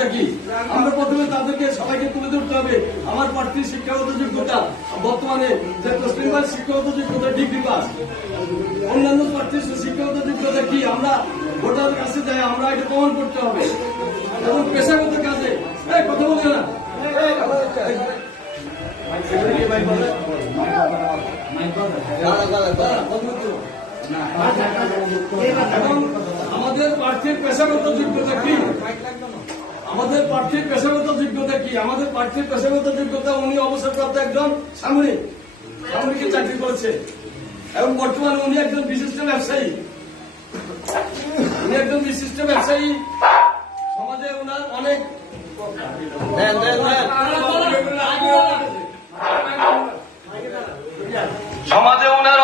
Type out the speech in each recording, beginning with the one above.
যোগ্যতা কি? আমরা প্রথমে তাদেরকে সবাইকে তুলে ধরতে হবে আমার প্রার্থীর শিক্ষাগত যোগ্যতা বর্তমানে যে তসলিম ভাই শিক্ষাগত যোগ্যতা ডিগ্রি পাস, অন্যান্য প্রার্থীর শিক্ষাগত যোগ্যতা কি, আমরা ভোটারের কাছে যাই, আমরা এটা প্রমাণ করতে হবে। এবং পেশাগত কাজে কথা বলি না, এবং আমাদের প্রার্থীর পেশাগত যোগ্যতা কি, আমাদের প্রার্থীর পেশাগত যোগ্যতা কি? আমাদের প্রার্থীর পেশাগত যোগ্যতা উনি অবসরপ্রাপ্ত একজন সামরিকে চাকরি করেছে এবং বর্তমানে উনি একজন বিশিষ্ট ব্যবসায়ী। উনি একজন বিশিষ্ট ব্যবসায়ী, সমাজে ওনার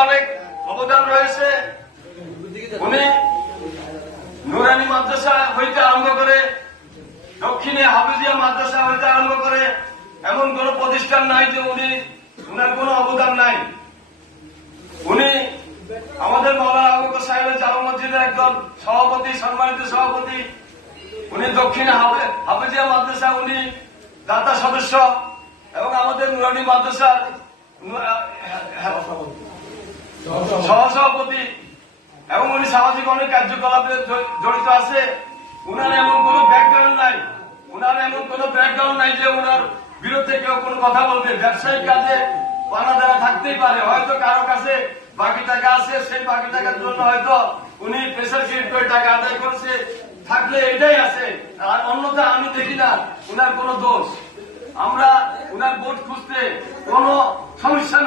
অনেক অবদান রয়েছে। উনি নুরানি মাদ্রাসা হইতে আরম্ভ করে দক্ষিণে হাফিজিয়া মাদ্রাসা হইতে আরম্ভ করে এমন কোন প্রতিষ্ঠান নাই যে উনার কোন অবদান নাই। উনি আমাদের মাওলানা আবু বকর সাহেবের জামা মসজিদের একজন সভাপতি, সম্মানিত সভাপতি। উনি দক্ষিণে হাফিজিয়া মাদ্রাসা উনি দাতা সদস্য এবং আমাদের নুরানি মাদ্রাসার সহসভাপতি এবং উনি সামাজিক অনেক কার্যকলাপে জড়িত আছে। উনার এমন কোন ব্যাকগ্রাউন্ড নাই, যে উনার বিরুদ্ধে কেউ কোনো কথা বলবে। ব্যবসায়িক কাজে পানা দ্বারা থাকতেই পারে, হয়তো কারো কাছে বাকি টাকা আছে, সেই বাকি টাকার জন্য হয়তো উনি প্রেসার ক্রিয়েট করে টাকা আদায় করছে, থাকলে এটাই আছে। আর অন্যথা আমি দেখি না উনার কোন দোষ। আমরা উনার ভোট খুঁজতে কোনো সমস্যা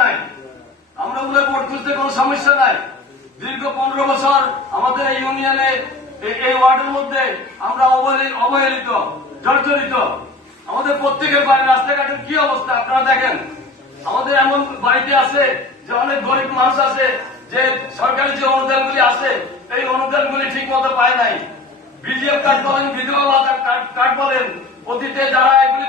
নাই, দীর্ঘ 15 বছর আমাদের এই ইউনিয়নে এই ওয়ার্ডের মধ্যে আমরা অবহেলিত, জর্জরিত। আমাদের প্রত্যেকের বাড়ি রাস্তাঘাটের কি অবস্থা আপনারা দেখেন। আমাদের এমন বাড়িতে আছে যে অনেক গরিব মানুষ আছে, যে সরকারি যে অনুদানগুলি আছে এই অনুদানগুলি ঠিক মতো পায় নাই। বিজিএফ কার্ড বলেন, বিধবা ভাতা কার্ড বলেন, অতীতে যারা এগুলি